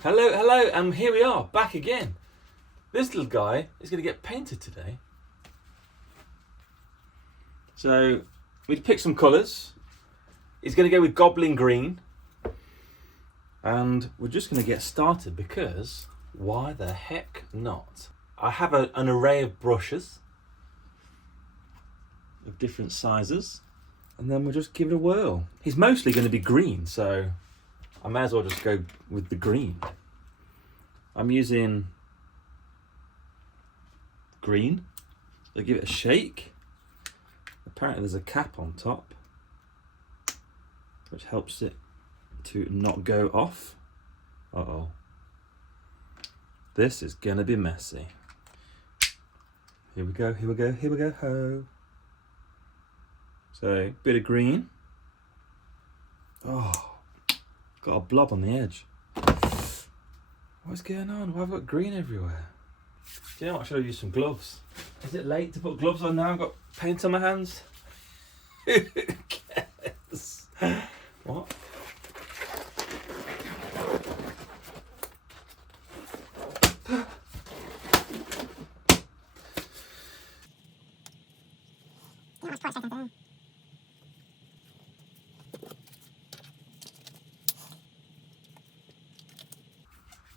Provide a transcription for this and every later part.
Hello, hello, and here we are, back again. This little guy is going to get painted today. So, we've picked some colours. He's going to go with Goblin green. And we're just going to get started because why the heck not? I have an array of brushes of different sizes. And then we'll just give it a whirl. He's mostly going to be green, so I may as well just go with the green. I'm using green. So give it a shake. Apparently there's a cap on top, which helps it to not go off. Uh-oh. This is gonna be messy. Here we go, here we go, here we go, ho. So, bit of green. Oh, got a blob on the edge. What's going on? Why have I got green everywhere? Do you know what? I should have used some gloves. Is it late to put gloves on now? I've got paint on my hands. Who cares? What?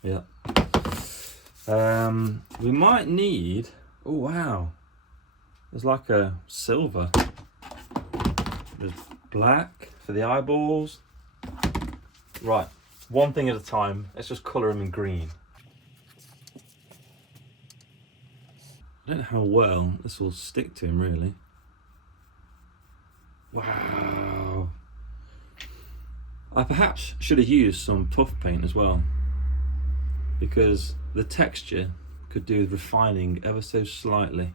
Yeah. We might need, oh wow, there's like a silver. There's black for the eyeballs. Right, one thing at a time. Let's just colour them in green. I don't know how well this will stick to him really. Wow. I perhaps should have used some puff paint as well, because the texture could do with refining ever so slightly.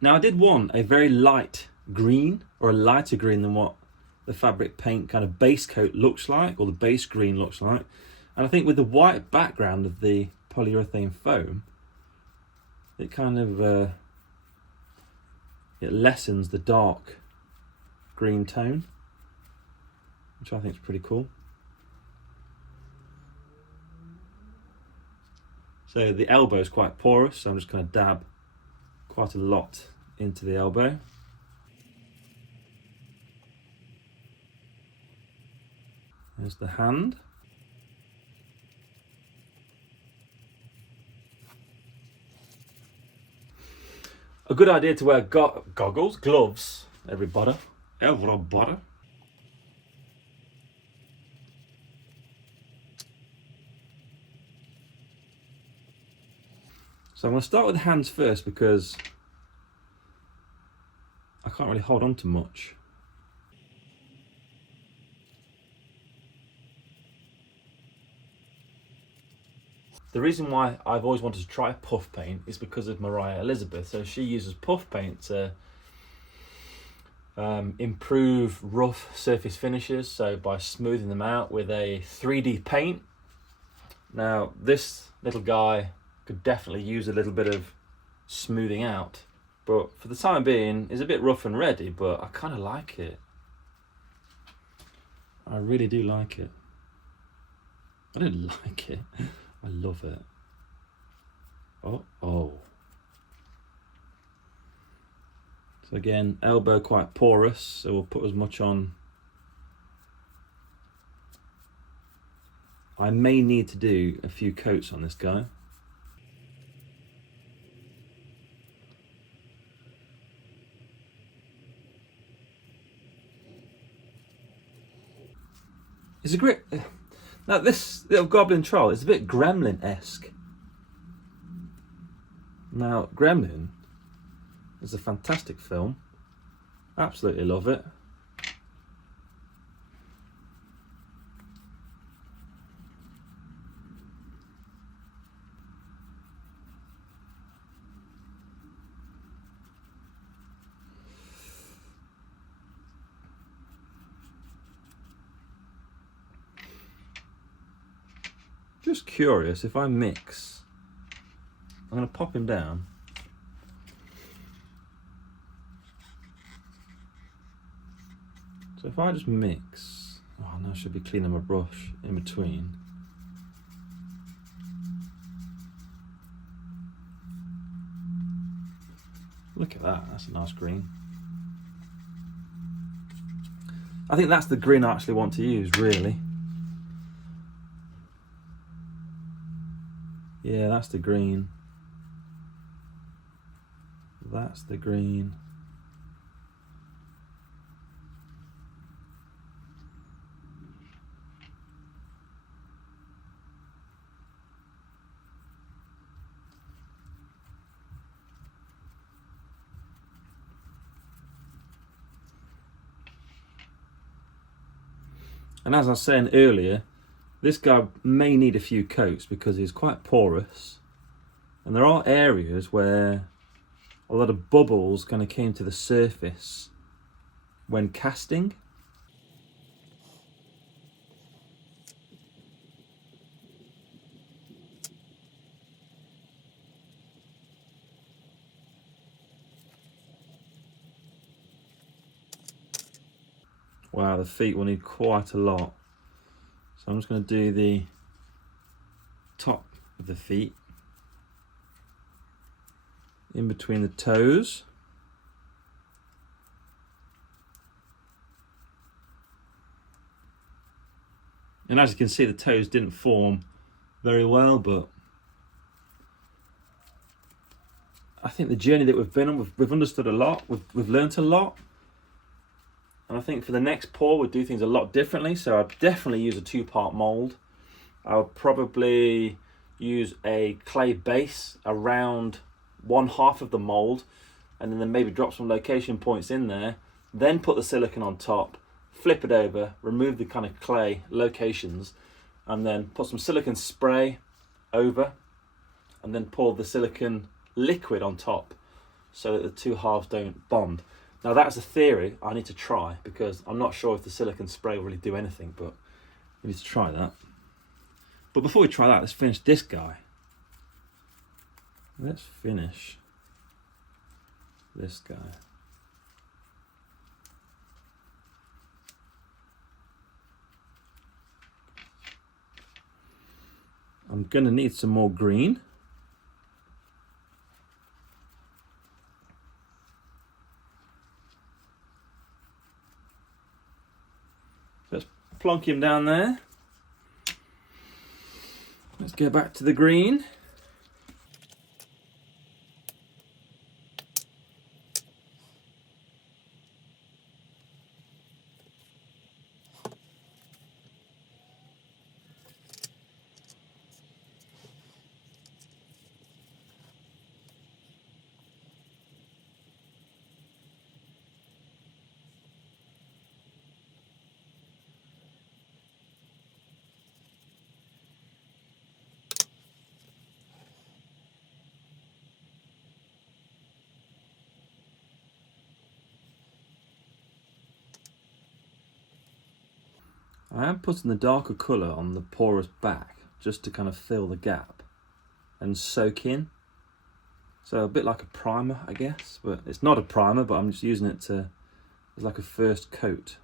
Now I did want a very light green, or a lighter green than what the fabric paint kind of base coat looks like, or the base green looks like. And I think with the white background of the polyurethane foam, it kind of it lessens the dark green tone, which I think is pretty cool. So the elbow is quite porous, so I'm just going to dab quite a lot into the elbow. There's the hand. A good idea to wear goggles, gloves, everybody. Everybody. So I'm going to start with the hands first because I can't really hold on to much. The reason why I've always wanted to try puff paint is because of Mariah Elizabeth. So she uses puff paint to improve rough surface finishes, so by smoothing them out with a 3D paint. Now this little guy could definitely use a little bit of smoothing out, but for the time being it's a bit rough and ready, but I kind of like it. I really do like it. I don't like it. I love it. Oh. So again, elbow quite porous, so we'll put as much on. I may need to do a few coats on this guy. It's a great. Now this little goblin troll is a bit gremlin-esque. Now Gremlin is a fantastic film. Absolutely love it. Just curious, if I mix I'm going to pop him down. So if I just mix, oh no, I should be cleaning my brush in between. Look at that, that's a nice green. I think that's the green I actually want to use, really. Yeah, that's the green. That's the green. And as I was saying earlier, this guy may need a few coats because he's quite porous. And there are areas where a lot of bubbles kind of came to the surface when casting. Wow, the feet will need quite a lot. So I'm just going to do the top of the feet, in between the toes. And as you can see, the toes didn't form very well, but I think the journey that we've been on, we've understood a lot, we've learnt a lot. And I think for the next pour, we'll do things a lot differently. So I'd definitely use a 2-part mould. I would probably use a clay base around 1/2 of the mould, and then maybe drop some location points in there, then put the silicone on top, flip it over, remove the kind of clay locations, and then put some silicone spray over, and then pour the silicone liquid on top so that the two halves don't bond. Now that's a theory I need to try because I'm not sure if the silicone spray will really do anything, but we need to try that. But before we try that, let's finish this guy. Let's finish this guy. I'm gonna need some more green. Let's plonk him down there. Let's go back to the green. I am putting the darker colour on the porous back just to kind of fill the gap and soak in. So a bit like a primer, I guess, but it's not a primer, but I'm just using it to as like a first coat.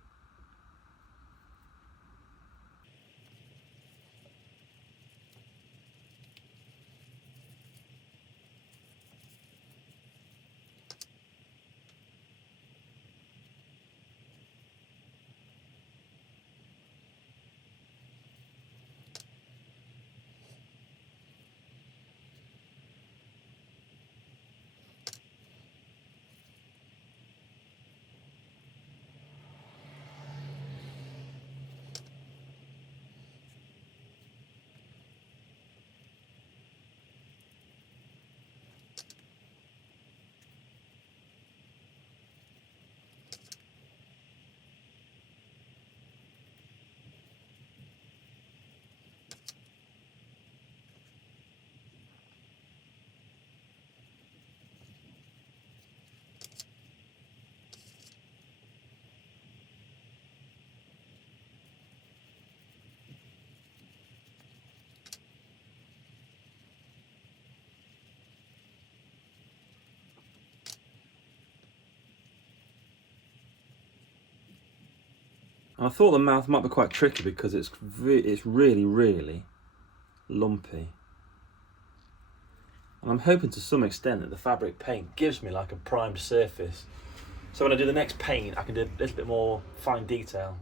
And I thought the mouth might be quite tricky because it's really, really lumpy. And I'm hoping to some extent that the fabric paint gives me like a primed surface. So when I do the next paint, I can do a little bit more fine detail.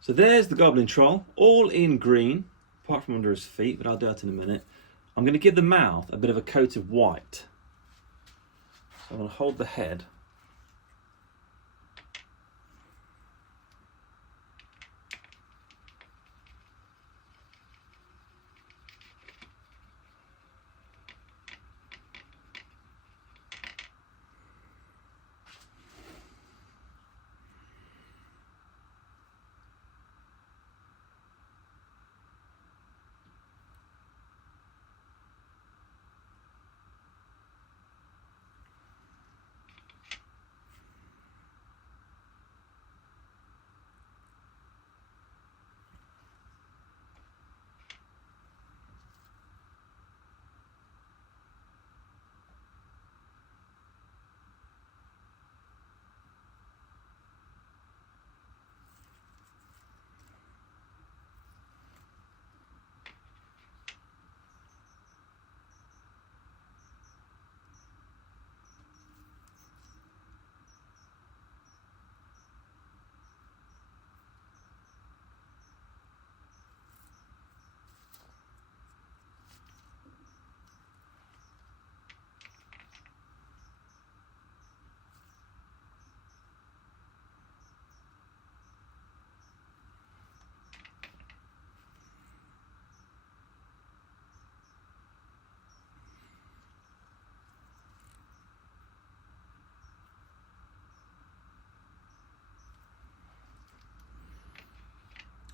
So there's the Goblin Troll, all in green, apart from under his feet, but I'll do that in a minute. I'm going to give the mouth a bit of a coat of white. So I'm going to hold the head.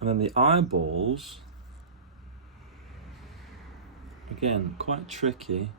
And then the eyeballs, again, quite tricky.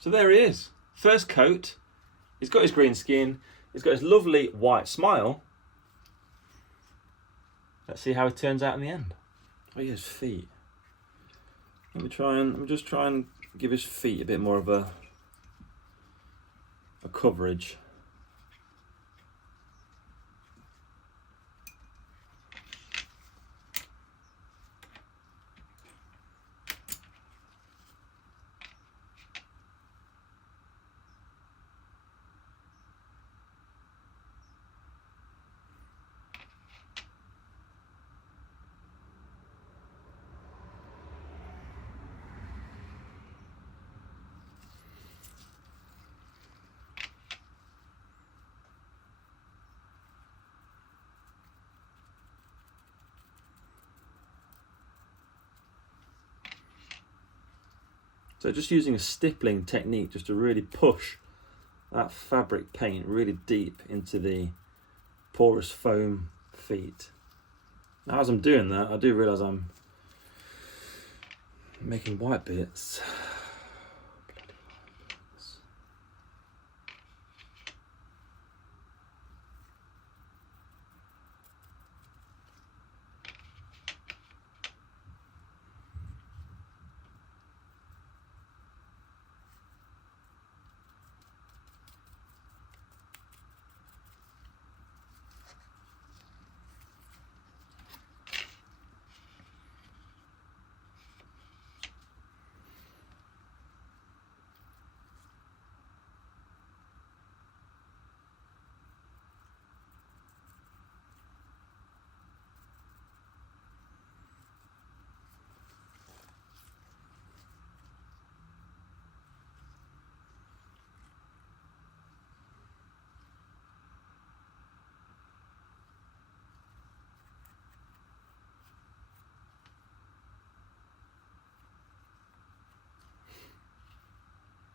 So there he is. First coat. He's got his green skin. He's got his lovely white smile. Let's see how it turns out in the end. Oh, yeah, his feet. Let me just try and give his feet a bit more of a coverage. So just using a stippling technique just to really push that fabric paint really deep into the porous foam feet. Now as I'm doing that, I do realise I'm making white bits.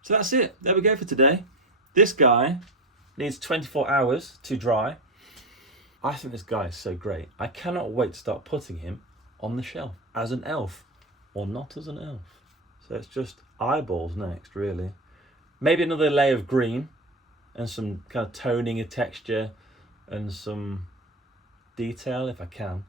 So that's it. There we go for today. This guy needs 24 hours to dry. I think this guy is so great. I cannot wait to start putting him on the shelf as an elf, or not as an elf. So it's just eyeballs next, really. Maybe another layer of green and some kind of toning of texture and some detail if I can.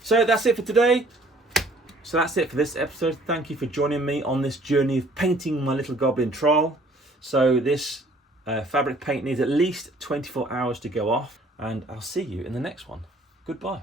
So that's it for today. So that's it for this episode. Thank you for joining me on this journey of painting my little goblin troll. So this fabric paint needs at least 24 hours to go off, and I'll see you in the next one. Goodbye.